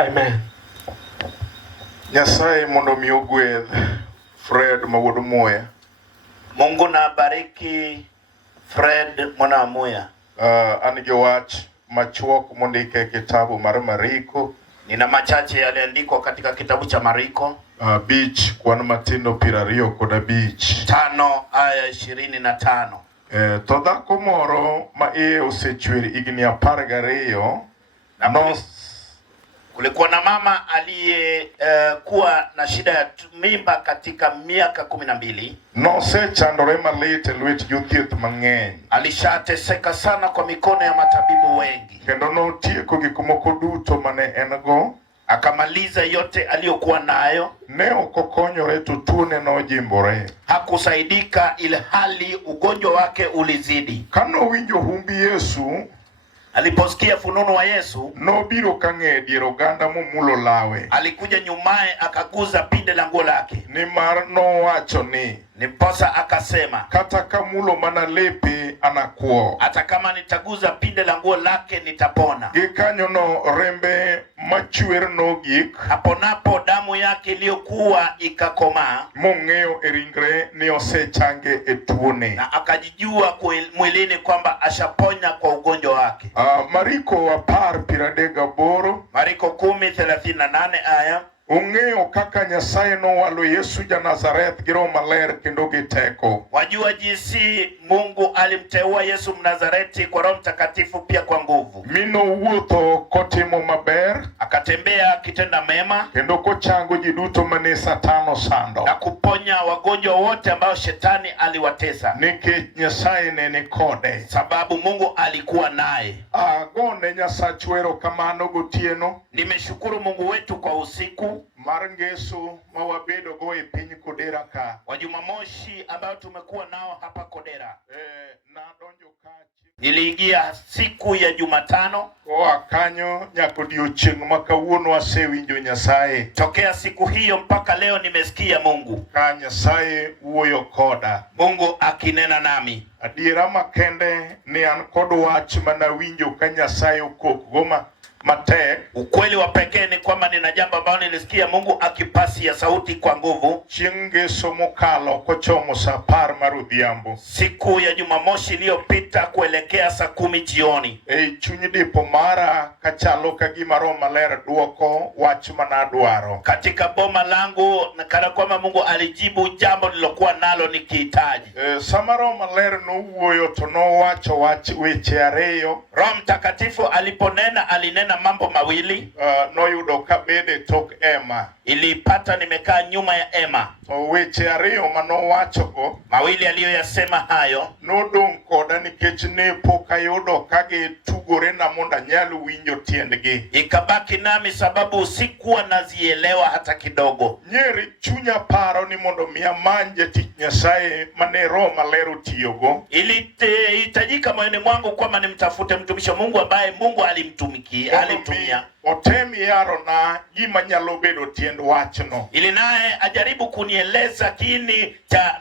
Amen. Nyasaye mondo mi ogwedh Fred mawuod Muya. Mungu na bariki Fred mwana Muya. An gi wach machuok mondike kitabu mar Mariko. Nina machache yaliandikwa katika kitabu cha Mariko. Bich kwan matindo 25. 5:25. To dhako moro ma iye osechwer higni 12 kulikuwa na mama aliyekuwa na shida ya mimba katika miaka 12. Nosechandore malit e lwet jothieth mang'eny. Alishateseka sana kwa mikono ya matabibu wengi. Kendo notieko gik moko duto mane en go. Akamaliza yote aliyokuwa nayo. Ne okokonyore to tuone nojimbore. Hakusaidika ile hali ugonjwa wake ulizidi. Kano winjo humbi Yesu, aliposikia fununu wa Yesu, nobiro kang'e dier oganda momulo lawe. Alikuja nyumaye akaguza pinde la nguo lake. Nimar nowacho ni, niposa akasema, kata kamulo mana lepe anakuo. Hata kama nitaguza pinde la nguo lake nitapona. Gikanyo no rembe machwer nogik. Hapo napo damu yake iliyokuwa ikakomaa. Mong'eyo e ringre ni osechange e tuone. Na akajijua mwilini kwamba ashaponya kwa ugonjwa wake. Mariko 10:38. Mariko 10:38 aya. Ung'eyo kaka Nyasaye nowalo Yesu ja Nazareth gi Roho Maler kendo gi teko. Wajua jinsi Mungu alimteua Yesu Mnazareti kwa Roho Mtakatifu pia kwa nguvu. Mino wuotho kotimo maber, akatembea akitenda mema, kendo kochango ji duto mane Satan osando, na kuponya wagonjwa wote ambao shetani aliwatesa. Nikech Nyasaye ne ni kode, sababu Mungu alikuwa naye. Gone Nyasach erokamano gotieno. Nimeshukuru Mungu wetu kwa usiku mar ngeso ma wabedo go e piny Kodera ka. Wa Jumamosi ambao tumekuwa nao hapa Kodera. Na donjo kachi. Niliingia siku ya Jumatano. Kanyo nyaka odiochieng' ma kawuono asewinjo Nyasaye. Tokea siku hiyo mpaka leo nimesikia Mungu. Ka Nyasaye wuoyo koda. Mungu akinena nami. Adiera makende ni an kod wach manawinjo ka Nyasaye okokgo matek. Ukweli wa pekee ni kwamba nina jambo ambalo nilisikia Mungu akipasia sauti kwa nguvu. Chieng' ngeso mokalo kochomo saa 10 mar odhiambo. Siku ya Jumamosi iliyopita kuelekea saa 10 jioni. Chuny dipo mara kachalo ka gima Roho Maler duoko wach manadwaro. Katika boma langu na kana kwamba Mungu alijibu jambo nilokuwa nalo nikihitaji. Sama Roho Maler nowuoyo to nowacho weche ariyo. Roho Mtakatifu aliponena alinena mambo mawili. Noyudo kabede tok ema. Ilipata nimekaa nyuma ya ema. Weche ariyo manowacho go, mawili aliyoyasema hayo, nodong' koda nikech ne pok ayudo kage tugore na mondo anyal winjo tiendgi. Ikabaki nami sababu sikuwa nazielewa hata kidogo. Nyeri chunya paro ni mondo miya manje tich Nyasaye mane Roho Maler otiyogo. Ilihitajika moyoni mwangu kwamba nimtafute mtumishi wa Mungu ambaye Mungu alimtumia. Otemi yaro na gima nyalo bedo tiend wachno. Ili naye ajaribu kunieleza kini cha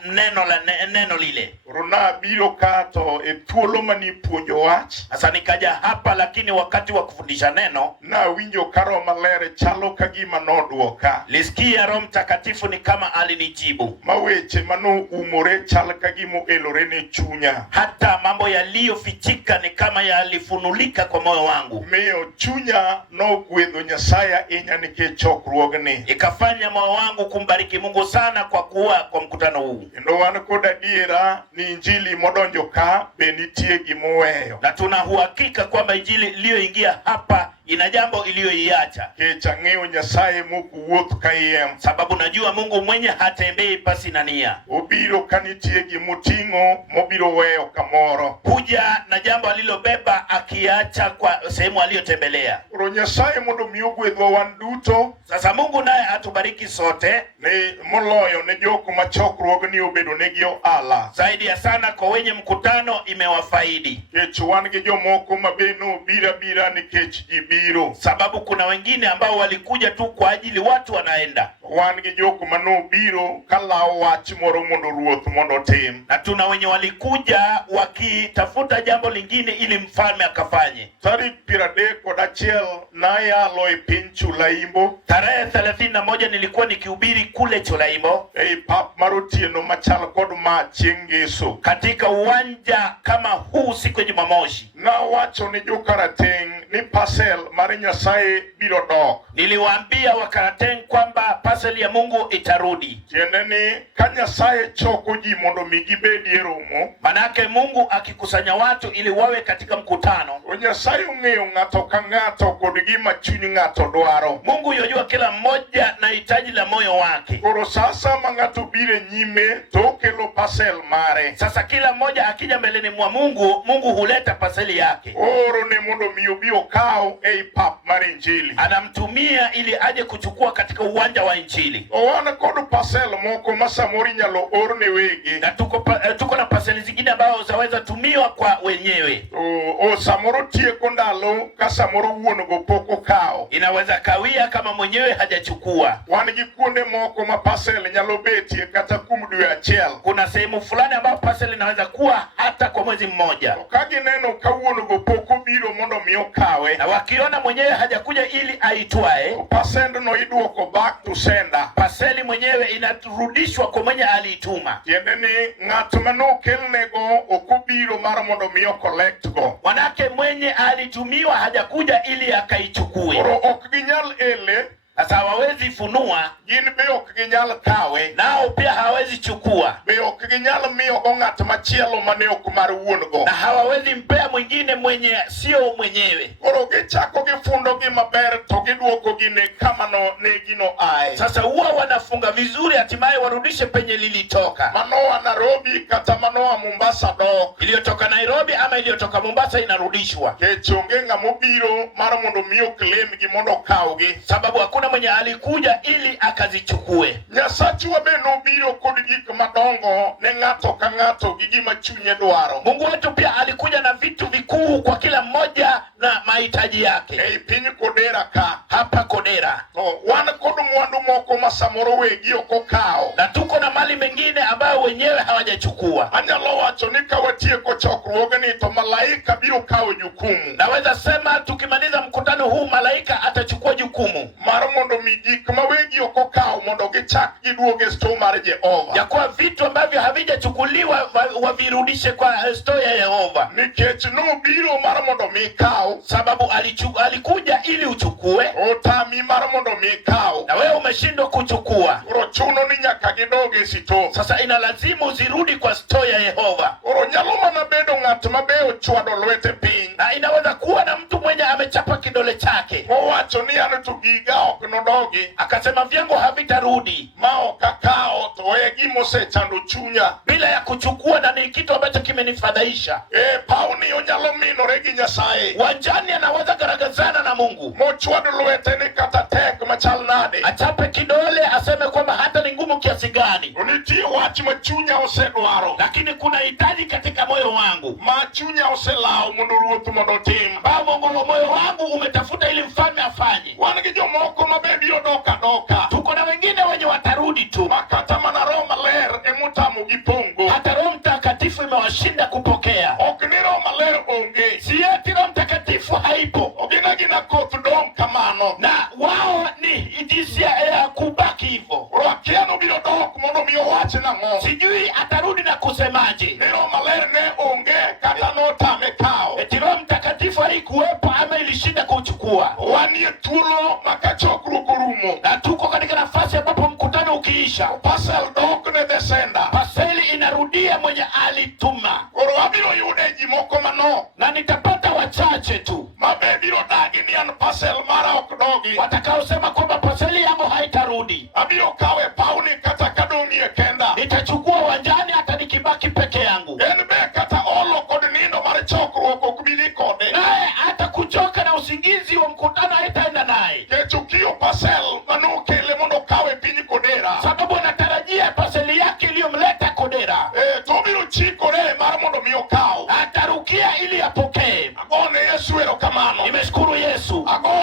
neno lile. Runa biro kato e thuolo mani puonjo wach. Sasa nikaja hapa lakini wakati wa kufundisha neno na winjo ka Roho Maler chalo ka gima noduoka. Lisikia Roho Mtakatifu ni kama alinijibu. Maweche mano umore chal ka gimo elore ne chunya. Hata mambo yaliyofichika ni kama yalifunulika kwa moyo wangu. Miyo chunya nogwedho Nyasaye ahinya nikech chokruogni. Ikafanya moyo wangu kumbariki Mungu sana kwa kuwa kwa mkutano huu. Ndo wan kod adiera ni injili modonjo ka be nitie gimoweyo. Na tuna uhakika kwamba injili iliyoingia hapa ina jambo iliyoiacha. Ng'eyo Nyasaye mokuwuoth kayem. Sababu najua Mungu mwenye hatembei pasi na nia. Obiro kanitie gimoting'o mobiro weyo kamoro. Kuja na jambo alilobeba akiacha kwa sehemu aliyotembelea. Ro Nyasaye mondo mi ogwedhwa wan duto. Sasa Mungu naye atubariki sote. Ni moloyo ne joko machokruogni obedo negi ohala. Zaidi ya sana kwa wenye mkutano imewafaidi. Kech wan gi jomoko mabeno bira nikech ibi biro. Sababu kuna wengine ambao walikuja tu kwa ajili watu wanaenda. Wan gi jok mano biro kalao wach moro mondo ruoth mondo tim. Na tuna wenye walikuja wakitafuta jambo lingine ili mfalme akafanye. Tarik 31 nayalo e piny Chulaimbo. Tarehe 31 nilikuwa nikihubiri kule Chulaimbo. Ei pap mar otieno machal kod ma chieng' Ngeso. Katika uwanja kama huu siku ya Jumamosi. Na wacho ni jokarateng ni parcel mar Nyasaye biro dok. Niliwaambia Wakarateng kwamba parcel ya Mungu itarudi. Tiende ni ka Nyasaye choko ji mondo mi gibedie romo. Manake Mungu akikusanya watu ili wawe katika mkutano. Nyasaye ong'eyo ng'ato ka ng'ato kod gima chuny ng'ato dwaro. Mungu yajua kila mmoja na hitaji la moyo wake. Koro sasa ma ng'ato bire nyime to okelo parcel mare. Sasa kila mmoja akija mbeleni mwa Mungu, Mungu huleta parcel yake. Oro ne mondo mi obi okao ei pap mar Injili. Anamtumia ili aje kuchukua katika uwanja wa Injili. Wana kod parcel moko masamori nyalo orne wege. Na tuko na parcel zingine ambazo zaweza tumiwa kwa wenyewe. Samoro tieko ndalo ka samoro wuon go pok okao. Inaweza kawia kama mwenyewe hajachukua. Wan gi kuonde moko ma parcel nyalo betie kata kuom dwe achiel. Kuna sehemu fulani ambapo parcel inaweza kuwa hata kwa mwezi mmoja. Ka gineno ka wuon go pok obiro mondo mi okawe. Na wakiona mwenyewe hajakuja ili aitwae, parcel no iduoko back to sender. Parcel mwenyewe inarudishwa kwa mwenye aliituma. Tiende ni ng'at manokelnego okobiro mar mondo mi collect go. Manake mwenye alitumiwa hajakuja ili akaichukue. Oro ok ginyal ele. Sasa hawawezi funua. Gin be ok ginyal kawe. Nao pia hawawezi chukua. Be ok ginyal miyo go ng'at machielo mane ok mar wuon go. Na hawawezi mpea mwingine mwenye sio mwenyewe. Oro gichako gifundo gi maber to giduoko gine kama no ne gino ae. Sasa huwa wanafunga vizuri hatimaye warudishe penye lilitoka. Manoa Nairobi kata manoa Mombasa dok. Iliyotoka Nairobi ama iliyotoka Mombasa inarudishwa. Kechonge ng'amobiro mar mondo miyo claim gi mondo kawgi. Sababu hakuna mwenye alikuja ili akazichukue. Nyasachuwa be nobiro kod gik madongo ne ng'ato ka ng'ato gi gima chunye dwaro. Mungu wetu pia alikuja na vitu vikuu kwa kila mmoja na mahitaji yake. Ei piny Kodera ka. Hapa Kodera. Wan kod mwandu moko ma samoro wegi ok okao. Na tuko na mali mengine ambayo wenyewe hawajachukua. Anyalo wacho ni ka watieko chokruogni to malaika biro kawo jukumu. Naweza sema tukimaliza mkutano huu malaika atachukua jukumu. Mar mondo mi gik ma wegi ok okao mondo gichak giduoge store mar Jehova. Ya kwa vitu ambavyo havijachukuliwa wavirudishe kwa store ya Yehova. Nikech nobiro mar mondo mi kawo. Sababu alikuja ili uchukue. Otami mar mondo mi kawo. Na wewe umeshindwa kuchukua. Oro chuno ni nyaka gidoge store. Sasa inalazimu zirudi kwa store ya Yehova. Oro nyalo mana bedo ng'at mabe ochwado lwete piny. Na inaweza kuwa na mtu mwenye amechapa kidole chake. Owacho ni ano to giga ok nodogi. Akasema vyangu havitarudi. Ma ok akao to gima osechando chunya. Bila ya kuchukua na ni kitu ambacho kimenifadhaisha. Pauni onyalo minore gi Nyasaye. Wanjani anaweza garagazana na Mungu. Mochwado lwete ni kata tek machal nade. Achape kidole aseme kwamba hata ni ngumu kiasi gani. Unitie wach ma chunya osedwaro. Lakini kuna hitaji katika moyo wangu. Ma chunya oselao mondo ruoth mondo tim. Babo moyo wangu umetafuta ili mfalme afanye. Wan gi jomoko mabebiro doka. Tuko na wengine wenye watarudi tu. Makata mana Roho Maler emutamo gipongo. Hata Roho Mtakatifu imewashinda kupokea. Ok ni Roho Maler onge. Si eti Roho Mtakatifu haipo. Ogina koth dom kamano. Na wao ni jinsia ya kubaki hivyo. Roho biro dok mondo mi owache nang'o. Sijui atarudi na kusemaje. Ni Roho Maler ne onge kata notame kao. Eti Roho Mtakatifu haikuwepo ama ilishinda kuchukua. Wanie thuolo makachokruok orumo. Na tuko katika nafasi ambapo mkutano ukiisha. Parcel dok ne the sender. Parcel inarudia mwenye alituma. Koro abiro yude ji moko mano. Na nitapata wachache tu. Mabe biro dagi ni an parcel mara ok dogi. Watakaosema kwamba parcel yangu haitarudi. Abiro kawe pauni kata kadong'ie kenda. Nitachukua wanjani hata nikibaki peke yangu. En be kata olo kod nindo mar chokruok ok bili kode. Naye hata kuchoka na usingizi wa mkutano haitaenda naye. Kechukio parcel manokele mondo kawe piny Kodera. Sababu anatarajia parcel yake iliyomleta Kodera. To biro chikore mar mondo mi okaw. Atarukia ili apokee. Agone Yesu erokamano. Nimeshukuru Yesu. Agone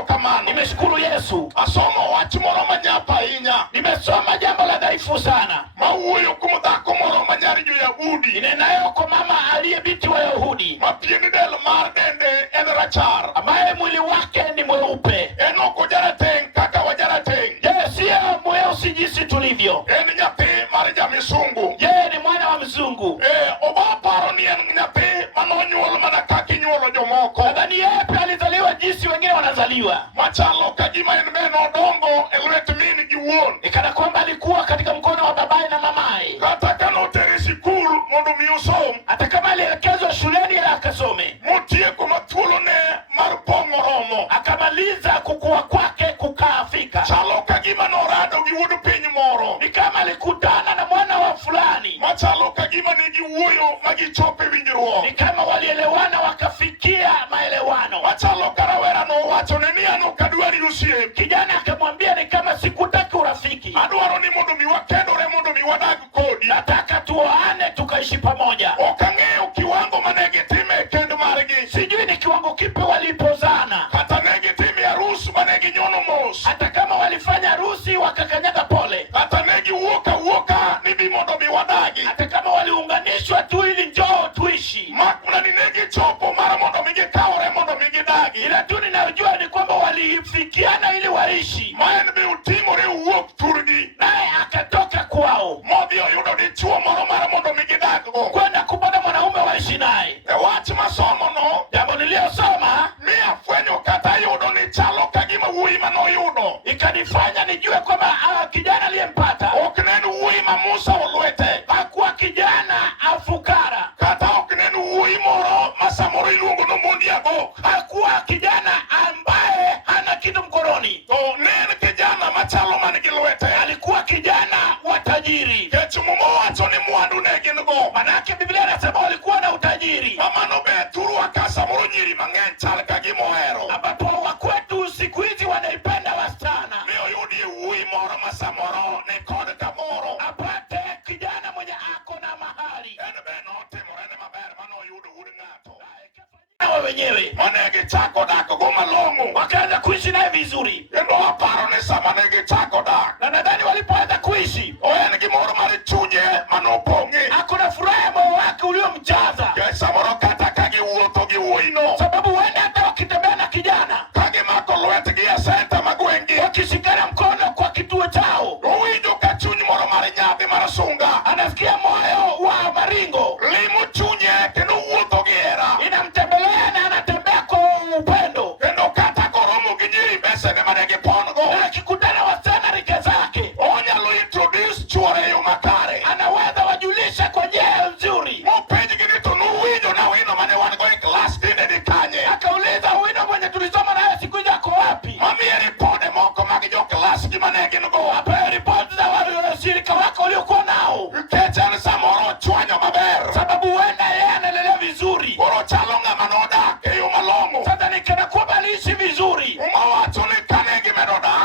erokamano. Nimeshukuru Yesu. Asomo wach moro manyapa ahinya. Nimesoma jambo la dhaifu sana. Mawuoyo kuom dhako moro manyar jo-Yahudi. Inenayo kwa mama aliye binti wa Yahudi. Ma pien del mar dende en rachar. Ambaye mwili wake ni mweupe. En ok ojarateng' kaka wajarateng'. Je, sio mweusi jinsi tulivyo? En nyathi mar jamisungu. Je, ni mwana wa mzungu? Oba paro ni en nyathi manonyuol mana kaka inyuolo jomoko. Nadhani yeye pia alizaliwa jinsi wengine wanazaliwa. Machalo ka gima en bende odongo e lwet min gi wuon. Ikana kwamba alikuwa katika mkono wa babaye na mamaye. Kata ka notere sikul mondo mi osom. Hata kama alielekezwa shuleni ili akasome. Motieko ma thuolone mar pong'o romo. Akamaliza kukua kwake kukaafika. Chalo ka gima norado gi wuod piny moro. Ni kama alikutana na mwana wa fulani. Machalo ka gima nigi wuoyo magichopo e winjruok. Ni kama walielewana wakafikia maelewano. Machalo ka rawera nowachone ni an ok adwari osiep. Kijana akamwambia ni kama sikutaki urafiki. Adwaro ni mondo mi wakendore mondo mi wadag kodi. Nataka tuoane tukaishi pamoja. Ok ang'eyo kiwango mane gitime e kend margi. Sijui ni kiwango kipi walipozana. Kata ne gitime arus mane ginyono mos. Hata kama walifanya harusi wakakanyaga pole. Kata ne giwuok awuoka ni bi mondo mi wadagi. Hata kama waliunganishwa tu ili njoo tuishi. Makuna ni ne gichopo mara mondo mi gikawre mondo mi gidagi. Ila tu ninayojua ni kwamba walifikiana ili waishi. Ma en be utimore uwuok turgi. Naye akatoka kwao. Modhi oyudo dichuo moro mara mondo mi gidaggo. Kwenda kupata mwanaume waishi naye. E wach masomo no. Jambo niliyosoma. Mi afwenyo kata yudo ni chalo ka gima wuoyi manoyudo. Ikanifanya nijue kwamba kijana aliyempata. Ok nen wuoyi ma Musa olwete. Hakuwa kijana afukara. Kata ok nen wuoyi moro ma samoro iluongo nomondi ago. Hakuwa kijana ambaye hana kitu mkononi. To nen kijana machalo man gi lwete. Alikuwa kijana wa tajiri. Kech Muma wacho ni mwandu ne gin go. Manake Biblia inasema walikuwa na utajiri. Mamano be turu aka samoro nyiri mang'eny chal ka gima ohero. Ambapo wakwetu siku hizi wanaipenda wasichana. Mi oyudi wuoyi moro ma samoro ni kod kamoro. Apate kijana mwenye ako na mahali. En be notimore ne maber manoyudo wuod ng'ato. Nawe wenyewe. Mane gichako dak go malong'o. Wakaanza kuishi naye vizuri. Kendo aparo ni sama ne gichako dak. Na nadhani walipoanza kuishi. En gimoro mar chunye manopong'e. Hakuna furaha moyo wake uliomjaza. Samoro kata ka giwuotho gi wuoyino. Sababu wenda hata wakitembea na kijana. Ka gimako lwetgi e senta magweng'gi. Wakishikana mkono kwa kituo chao. Owinjo ka chuny moro mar nyadhi mar sunga. Anasikia moyo wa maringo. Limo chunye kendo wuotho gi hera. Inamtembelea na anatembea kwa upendo. Kendo kata koromo gi nyiri besene mane gipongo. Na akikutana wasichana rika zake. Onyalo introduce chuore e yo makare. Anaweza wajulisha kwa njia nzuri. Mopenjgi ni to nuwinjo na wino mane wan go e klas dine ni kanye. Akauliza wino mwenye tulisoma naye siku hizi ako wapi? Mamiye ripode moko mag jo klas gi mane gin go. Apewe ripoti za washirika wako waliokuwa nao. Nikech en samoro chwanyo maber. Sababu wenda yeye analelea vizuri. Koro chalo ng'ama nodak e yo malong'o. Sasa nikana kwamba aliishi vizuri. Uma wacho ni kane gimedo dak.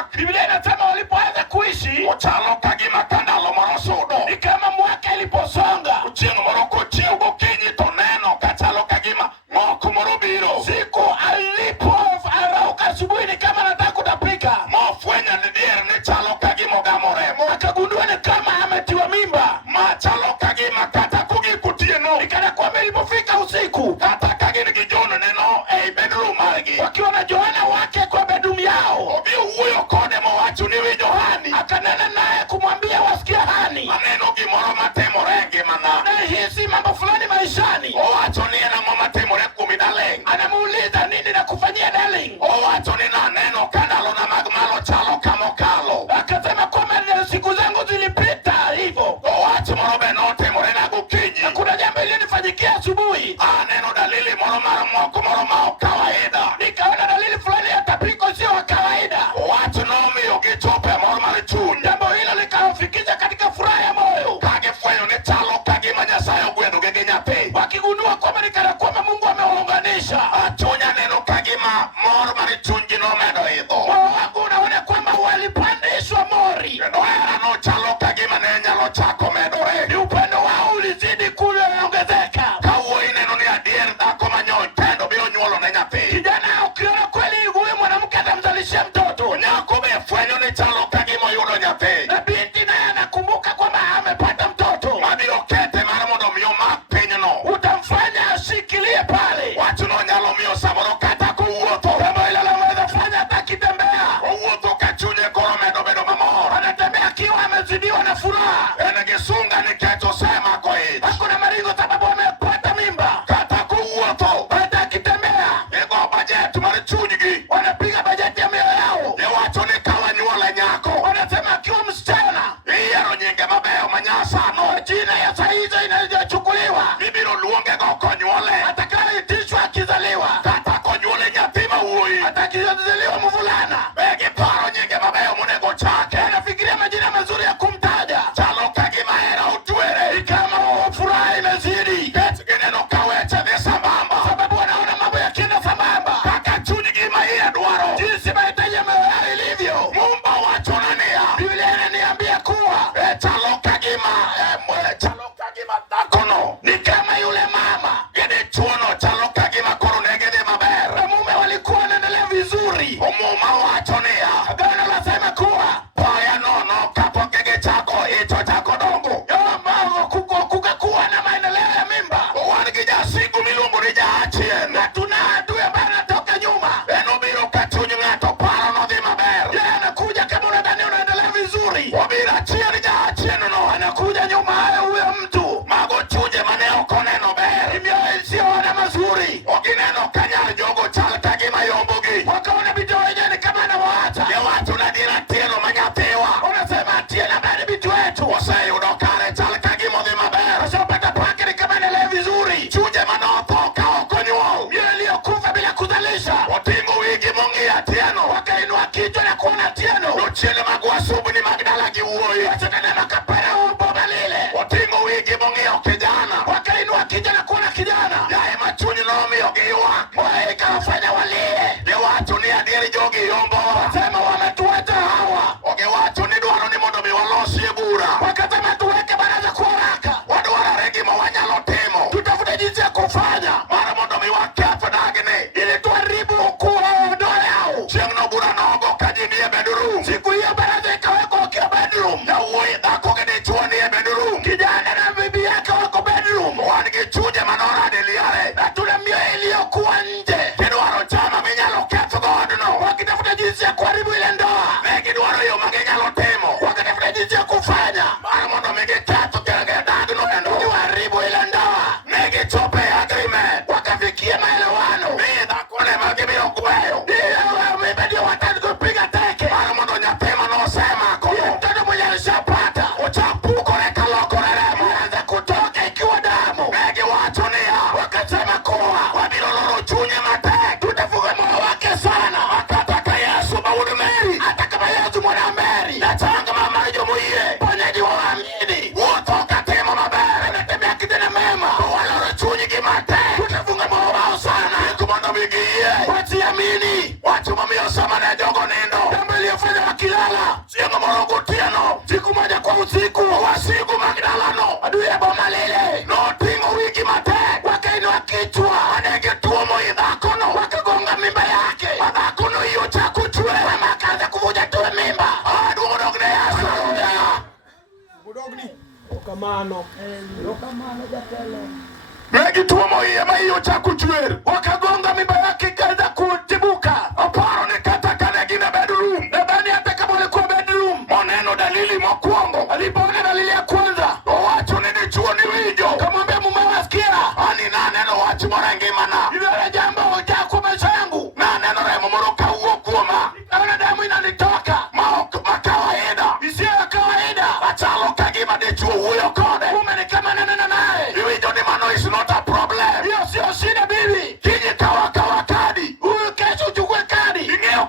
gisunga niketo sema kwa hii. Hakuna maringo sababu wamepata mimba. Kata kuuoto. Hata kitembea. Ego bajeti marichunyigi. Wanapiga bajeti ya mioyo yao. Ye watu ni kawa nyuola nyako. Wanasema akiwa msichana. Iyero nyinge mabeo manyasano. Jina ya saizo inayochukuliwa. Bibiro luonge goko nyuole. Atakayeitishwa akizaliwa. Kata konyuole nyatima uoi. Atakizaliwa mvulana. Begi paro nyinge mabeo munego chake. Anafikiria majina mazuri ya kumtaja. Chalo kagima hera utuere. Kama furaha imezidi. Gineno kaweche ni sambamba. Sababu wanaona mambo yakienda sambamba. Kaka chunyigi maia duaro. Jinsi mahitaji ya mioyo yao ilivyo. Mumba wachonania. Biblia inaniambia kuwa Chalo kagima. Chalo kagima dakono. ni kama yule mama. Gede chuono chalo kagima koro negede maber. Na mume walikuwa wanaendelea vizuri. Umuma wachonea. Agano lasema kuwa Paya nono kapo gege chako ito chako dongo. ambao kukakuwa na maendeleo ya mimba. Wanigija sigu milungu rija achien. Na tuna adui ambaye anatoka nyuma. Eno biro kachunyu ngato paro no di maber. Yeye anakuja kama unadhani unaendelea vizuri. Wabira achien rija achien no. Anakuja nyuma ya huyo mtu. Mago chuje maneo koneno ber. Mioyo isiyoona mazuri. Ogineno kanyar jogo chal kagima yombogi. Wakaona bidii wenyewe kama anawaacha. Ye watu na dira tieno manyatewa. Wanasema atie na bado bitu wetu. Oseyudo kare chal kagima dhi maber. Wasipata pake ni kama anaendelea vizuri. Chuje manotho ka okonyuol. Mioyo iliyokufa bila kuzalisha. Otingo wigi mong'ia tieno. Wakainua kichwa na kuona tieno. Nochiene magwasubu ni magdala gi wuoyi. Wachokana makapara bomba lile. Otingo wigi mong'io kijana. Wakainua kichwa na kuona kijana. Yae machunyi nomiyo giywak. Moyo ikawafanya walie. Giwacho ni adieri jogi yombowa. Sema wametuacha hawa. Giwacho ni dwaro ni mondo mi walosie bura. Wakasema tuweke baraza kwa haraka. Wadwarore gima wanyalo timo. Tutafute jinsi ya kufanya. Mar mondo mi waketh dagni. Ili tuharibu ukuu wa ndoa yao. Chieng'no bura nogo ka ji nie bedroom. Siku hiyo baraza ikawekwa wakiwa bedroom. Yawuoyi dhako gi dichuo nie bedroom. Kijana na bibi yake wako bedroom. Wan gi chuje manorade liare. Na tuna mioyo iliyokuwa nje. Gidwaro chama minyalo keth godno. Wakitafuta jinsi ya kuharibu ile ndoa. Ne gidwaro yo ma ginyalo timo. Wakatafuta jinsi ya kufanya. Mar mondo mi giketh dagno endo. Kuharibu ile ndoa. Ne gichopo e agreement. Wakafikia maelewano. Mi dhakone ma gibiro gweyo. Ndio watatu kupiga teke. Mar mondo nyathima nosemako. Mtoto mwenye alishapata. Ochapukore kalokore remo. Anza kutoka ikiwa damu. Ne giwacho niya. Wakasema kuwa Wabiro loro chunye matek. tutafunga moyo wake sana. Kata ka Yesu maud Meri. Hata kama Yesu mwana wa Meri. Nachanga mama jomoyie. Ponyaji wa waamini. Wuotho katimo maber. Anatembea kitenda mema. Waloro chunygi matek. Tutafunga moyo wao sana. Iko mondo mi giyie. Wasiamini. Wacho mamiyo sama ne jogo nindo. Jambo iliyofanya wakilala. Chieng' moro gotieno. Siku moja kwa usiku. Wasigu mag dalano. Adui ya boma lile. Noting'o wigi matek. Wakainua kichwa. Ne gituomo i dhakono. Wakagonga mimba yake. Dhakono iyo chako chwe. Mama akaanza kuvuja tu mimba. Duogo dog ne Yesu. Kamano. Kamano jatelo. Ne gituomo iye ma iyo chako chwer. Wakagonga mimba yake ikaanza kutibuka. Aparo ni kata ka ne gin e bedroom. Nadhani hata kama walikuwa bedroom. Oneno dalili mokwongo. Alipoona dalili ya kwanza. Owacho ni dichuo ni winjo. Kamwambia mume wasikia. Ani naneno wach moro e ngimana. Hivyo ile jambo hujaa kwa maisha yangu. Naneno remo moro kawuok kuoma. Nikaona damu inanitoka. Ma kawaida. Isiyo ya kawaida. Achalo ka gima dichuo wuoyo kode. Mume ni kama nanena naye. Iwinjo ni mano is not a problem. Hiyo sio shida bibi. Kiji kawa kadi. Huyu kesho uchukue kadi. Ing'eyo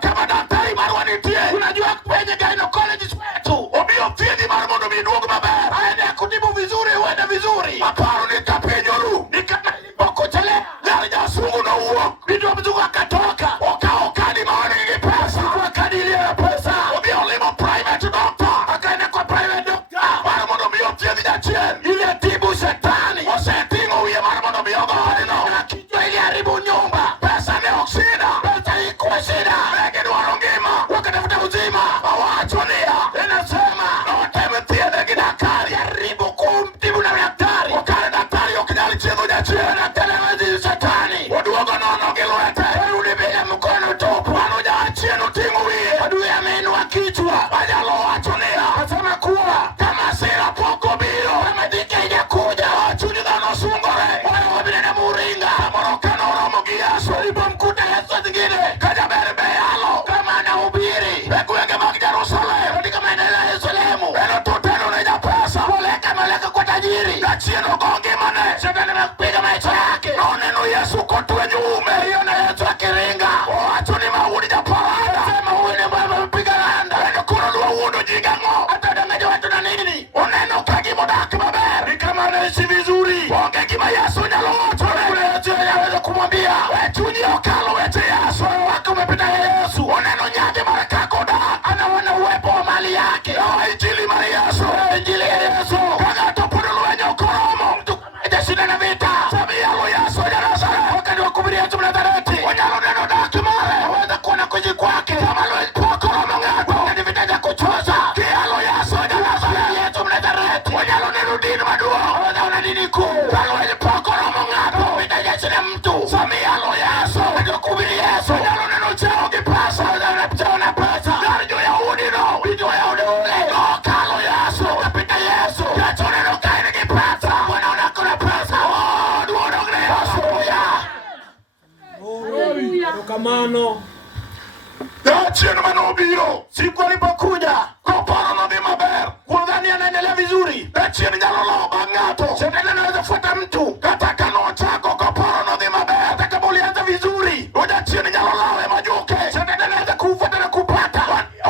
Shetani anapiga maisha yake. Neno Yesu kotwe nyume. Hiyo na Yesu akiringa. Watu ni maudi japaranda. Sema huyu ni mbaya mpiga randa. Wene kurudua undo jigango. Atadanganya watu na nini? Uneno kagi modaki maber. Ni kama anaishi vizuri. Onge kima Yesu nyaloto. Kule Yesu yaweza kumwambia. Wechunyi okalo weche Yesu. Wako umepita Yesu. Uneno nyage marakako da. Anawana uwepo wa mali yake. Injili mali Yesu. Injili ya Yesu. Kaga topudulu wenye ukoromo. Mtu kama shida na vita. Samia lo Yesu ya Nazareti. Wakati wa kubiri Yesu Nazareti. Wanyalo neno daki mare. Weza kuona kuji kwake. Kama lo ukoromo ngato. Kati vita ya kuchoza. Kia lo Yesu ya Nazareti. Yesu Nazareti. Wanyalo neno dini maduo. Weza una dini kuu. Kalo wenye ukoromo ngato. Vita ya shida mtu. Samia lo Yesu. Wakati wa kubiri Yesu. Wanyalo neno chao kipasa. Weza una chao na pesa. Garijo ya udino. Video ya udole. Kalo Yesu. Kapita Yesu. Yesu neno kaini kipasa. Wanaona kuna pesa. Duono gre. Haleluya. Rokamano. Chino manobiro. Siku alipokuja. Koparo na dhima ber. Kudhani anaendelea vizuri. Chini nyalolo bangato. Shetani anaweza fuata mtu. Kataka no chako koparo na dhima ber. Kataka mulianza vizuri. Oja chini nyalolawe majuke. Shetani anaweza kufuata na kupata.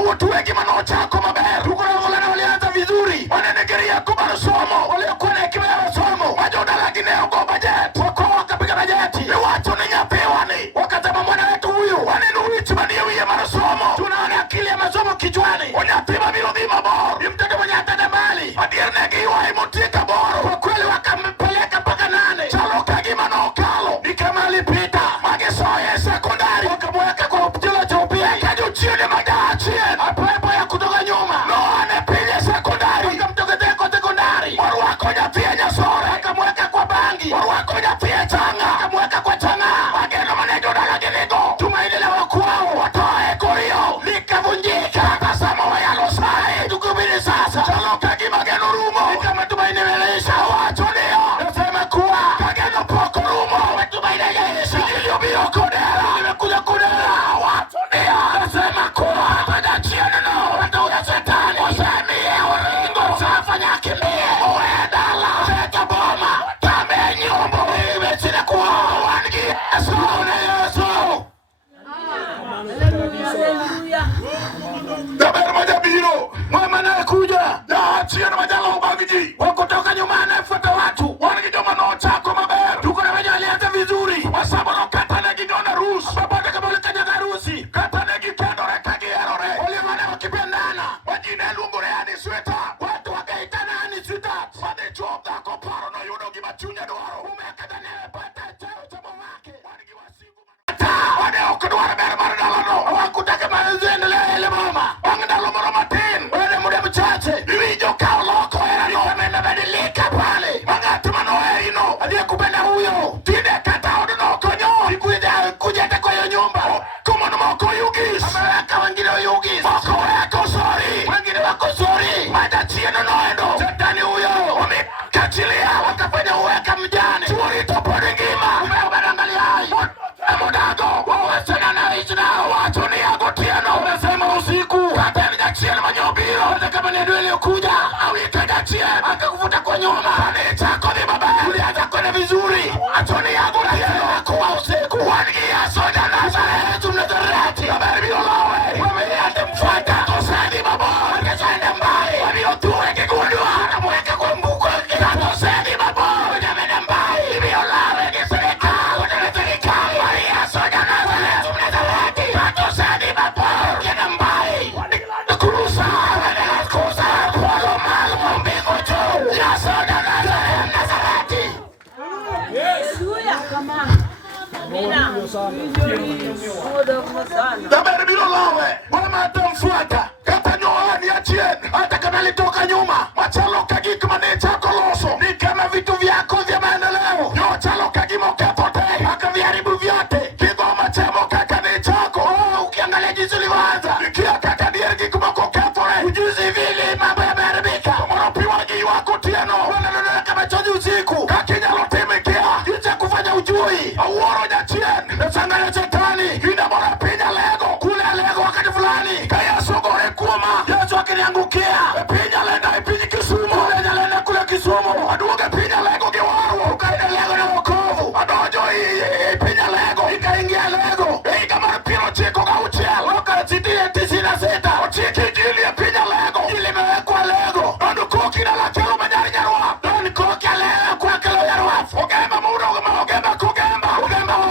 Watu wengi mano chako maber. Tuko na wala walianza vizuri. Wanenegeria kubaro somo. Waliokuwa na hekima ya somo. Majoda lakini yako budget. Wako wakapiga bajeti. Ni watu ni nyapewani. Wakasema mwana wetu huyu. Wanenuichi maniyewiye masomo. Tunaona akili ya masomo kichwani. Wanyatima milodhima boro. Ni mtoto mwenye atende mali. Adiernegi iwa imutika boro. Kwa kweli wakampeleka mpaka 8. Chalo kagima na okalo. Ni kama alipita. Magesoye sekondari. Wakamweka kwa upjilo cha upia. Kaji uchini magaa chien. Apepo ya kutoka nyuma. No anepinye sekondari. Wakamtokezea kwa sekondari. Waru wako nyapia nyasore. Wakamweka kwa bangi. Waru wako nyapia changa. Wakamweka kwa changa. Wageno manejo na laginigo. Tumaini la wakuao. Watoe korio. Likavunjika. Tasama wa yalo sai. Tukubini sasa. Chalo kagima geno rumo. Nikama tumaini meleisha. Wacho nio. Nasema kuwa. Kageno poko rumo. Wetumaini yeisha. Ilio bio kudera. Nimekuja kudera. Wacho nio. Nasema kuwa. Padachia neno. Watuya setani. Wasemie uringo. Safanya kimie. Uedala. Seta boma. Tame nyumbu. Iwe chine kuwa. Wangi Yesu. Una Yesu. Haleluya. Dabar majabiro. Mama na kuja. Da chiana majalo ubangiji. Wakutoka nyuma anafuata watu. Wanakijoma no chako maber. Tuko na wenye walianza vizuri. Wasabano kata negi nyona rusi. Babata kama ulikanyaga rusi. Kata negi kendo reka gierore. Olimane wakipendana. Wajine lungure ani sweta. Watu wakaitana ani sweta. Wade chobda koparo na yudo gimachunya duaro. Umekata newe pata chao chamo wake. Wanigi wasiku. Wade okuduara bere maradalano. Wakutake maenziendele ele mama. Wangdalo moro matin. Wade mude mchache. Iwijo kao loko erano. Wamena badilika pale. Magati manoe ino. Alie kupenda huyo. Tide kata oduno konyo. Kujete kwa yo nyumba. Kumono moko yugis. Ameweka wengine yugis. Moko weko sorry. Wengine wako sorry. Madachie nonoendo. Shetani huyo. Wamekachilia. Wakafanya uweka mjane. Chuori topo ngima. Umeobadangali hai. Mudago. Wawesena na ichina. Watu ni agotiano. Umesema usiku. Kata nijachie na manyobiro. Wata kama neduele ukuja. Awika jachie. Akakufuta kwa nyuma. Kane chako ni baba. Ulianza kwene vizuri. Atoni agotiano. Kuwa usiku. Wanigia soja Nazareti. Nazareti. Kabari bilolawe. Wameyate mfata. Tosedi babo. Wakesende mbai. Wabiotuwe kigundua. Namweka kwa mbuko. Tosedi babo. Wajamene mbai. Bilolawe kiserika. Wajamene Maria soja Nazareti. Nazareti. Tosedi babo. Wajamene mbai. Kurusa. Kurusa. Kualo malo mbingo juu. Ya soja Nazareti. Nazareti. Haleluya. Dabari bilolawe. Wama atamfuata. Kata nyoani achien. Hata kama litoka nyuma. Machalo kagiki manecha koloso. Ni kama vitu vyako vya maendeleo. Nyo chalo kagimo kapote. Haka viharibu vyote. Kigoma chamo kakane chako. Ukiangalia jinsi ulivyoanza. Nikia kakadiergi kumako kapore. Ujuzi vili mambo yameharibika. Moropi wagi wako tiano. Wananonea kama choji usiku. Kakinyalo temekia. Jinsi ya kufanya ujui. Uoro jachien. Nasanganya chetani. Hina mora pinya lego. Kule lego wakati fulani. Kaya sogore kuoma. Yesu akiniangukia. Pinya lenda ipinyi Kisumu. Kule nyalenda kule Kisumu. Aduoge pinya lego kiwaru. Ukaina ochiko gauchiel okara sitie 96 ochiki jili e pinya lego jili mewekwa lego dondu koki na lakelo manyari nyarwa dondu koki aleo kwa kelo yarwa ogemba mudo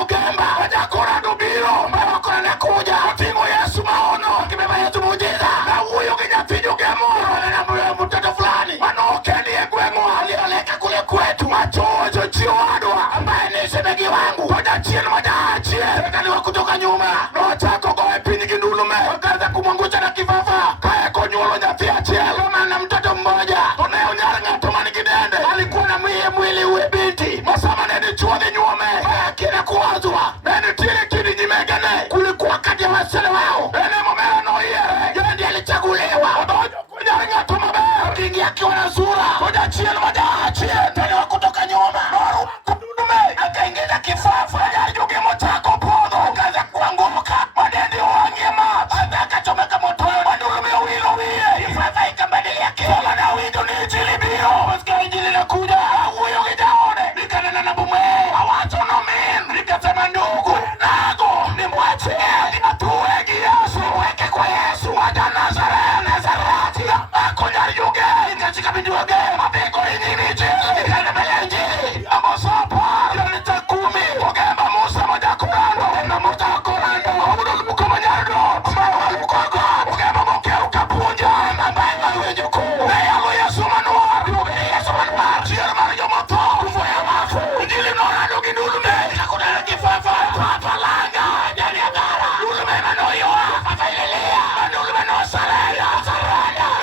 ogemba wajakora dubiro mawakora nekuja otingo Yesu maono kibeba Yesu mujiza na huyo kinyatinyo gemoro na mbuyo mtoto fulani manokendi egwengo alioleka kule kwetu machojo chio wadwa ambaye ni sebegi wangu koja chien madachie sekaliwa kutoka nyuma no chako goe pini kindulume wakaza kumwangucha na kifafa kaya konyolo nyatia chielo mana mtoto mmoja uneo nyaranga tomani kidende alikuwa na mwili uwe binti masama nene chuwadhi nyume kina kuwazwa nene tili kidi nyimegane kulikuwa kati ya wasele wao nene momera noye jendi alichagulewa odojo kunyaranga tomabe kingi akiwa na sura koja chielo madachie tani wa kutoka nyuma noru kundulume akaingiza kifafa ya juge motako podo akaza kuanguka madende uwangie mat akachomeka moto mandulume uwilo wiye kifafa ikambadilia kila na wido ni jilibio maska injili na kuja huyo kijaone nikanena na bume awacho no min nikasema ndugu nago ni mwache atuwegi Yesu weke kwa Yesu wada Nazareti ako nyari yuge nikachika biduage mabeko inyini jili nikanembele injili amosopa yonita 10 ogemba Musa majakurando na mutakorando omudo lumuko manyardo amawa lukogo ogemba moke ukapunja mambaye maluejuku neyalo Yesu manua yube Yesu manua chiyar mariyo moto kufoya mafu injili nora dogi nulume nakudana kifafa papa langa jani agara nulume manoyo papa ilelea nulume no saraya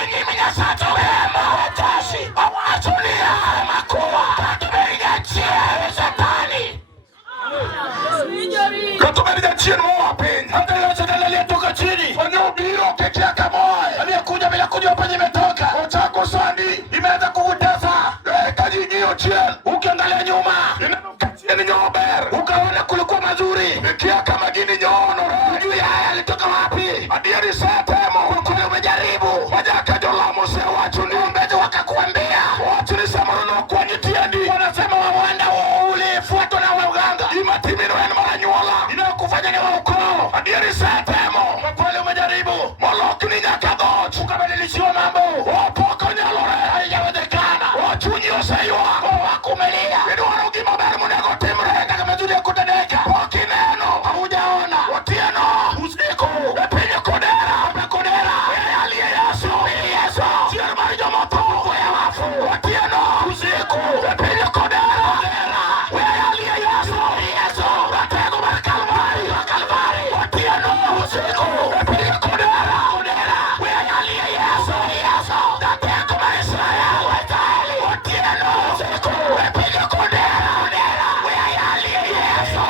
ingiminya sato wema watashi awatulia makuwa katuberiga chie satani katuberiga chie mwa peni hata yote nalalia toka chini wanyo biro kekia kamoe aliyekuja bila kujua penye imetoka ochako sandi imeweza kukutesa kajinyo chie ukiangalia nyuma inanukachie ni nyober ukaona kulikuwa mazuri ikia kama gini nyono ujui haya alitoka wapi adiari satemo kule umejaribu wajaka jola mose watu ni mbezo wakakuambia watu ni samarono kwa nyitiandi wanasema wawanda ulifuatwa na uganga imatimino ya maranyuola inakufanya ni wauko adiari satemo kule umejaribu moloki ni nyakagot ukabadilishiwa mambo wapoko nyalore haijawezekana wachunyi osaywa wakumelia iduwarugi maberu munego timre kaka mezuri ya kutedeka wakineno hamujaona watieno usiku epinyo kodera aliye Yesu chiyar marijo moto ya wafu watieno usiku epinyo kodera aliye Yesu ratego mar Kalvari watieno usiku epinyo kodera aliye Yesu ratego mar Israel watieno usiku epinyo kodera aliye Yesu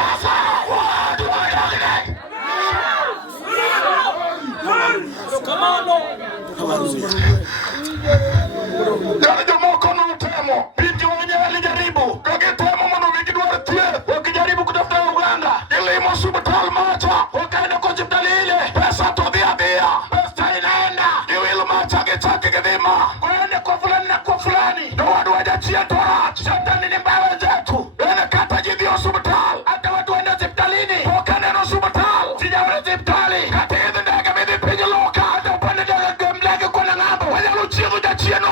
Jana jomoko no temo binti wenye walijaribu kakitemo mano vikidwara tie wakijaribu kutafuta uganga ilimo hospital macha wakaenda kwa hospitali ile pesa todhia pesa inaenda iwilo macha getake kadhima kwende kwa fulani ndo wadu wajachia torat shatani ni mbawe zetu ene kata jidhi hospital hata watu wende hospitalini wakane no hospital sijawele hospitali kati hizi ndege midhi pinyo loka hata upande ndege kwa na ngambo wanya luchivu jachia no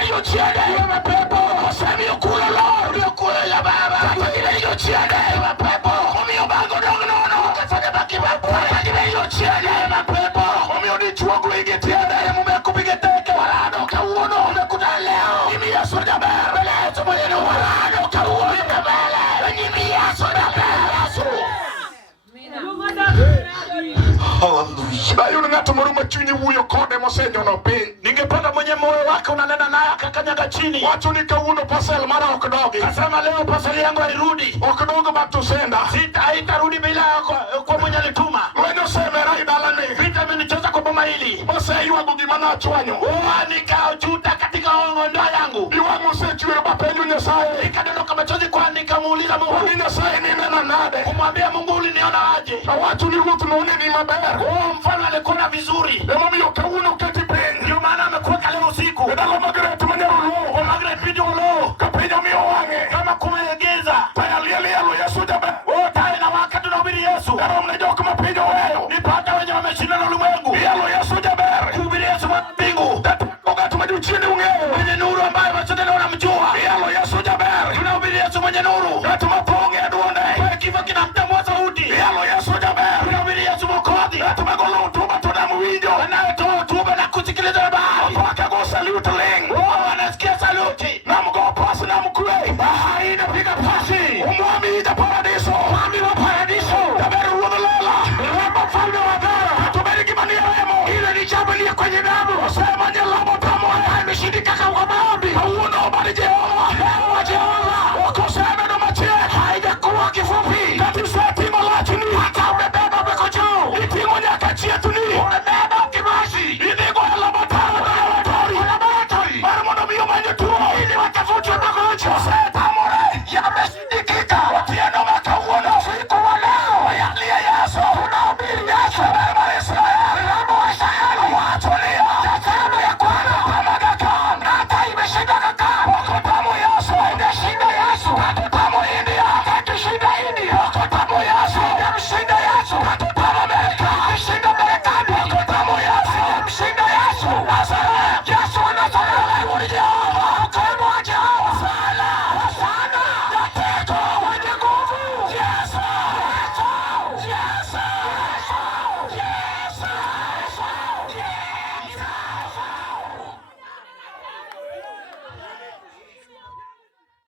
hiyo chiende mapepo osemi ukula lo ukula ya baba katika hiyo chiende mapepo umio bango nono katika baki babu katika hiyo chiende mapepo umio ni chuo kuigetiana mumekupiga teke walado kauono umekuta leo mimi Yesu dabara bele tumwene walado kauono kabele mimi Yesu dabara Yesu hallelujah bayo ngato moruma chunyi huyo kode mosenyo no pin ningependa mwenye moyo wake unanena naye akakanyaga chini watu nikauno pasel mara okodogi kasema leo pasel yangu hairudi okodogo batusenda sita haitarudi bila kwa mwenye alituma wenyo semera idalani vita imenicheza kwa boma hili mose iwangu gimana chwanyo nikao juta katika ongondo yangu iwangu sechuwe bapenyu nyesaye ikadondoka machozi kwa nikamuuliza Mungu nyesaye nina nade kumwambia Mungu uliniona aje na watu ni hutu naone ni mabera mfano alikona vizuri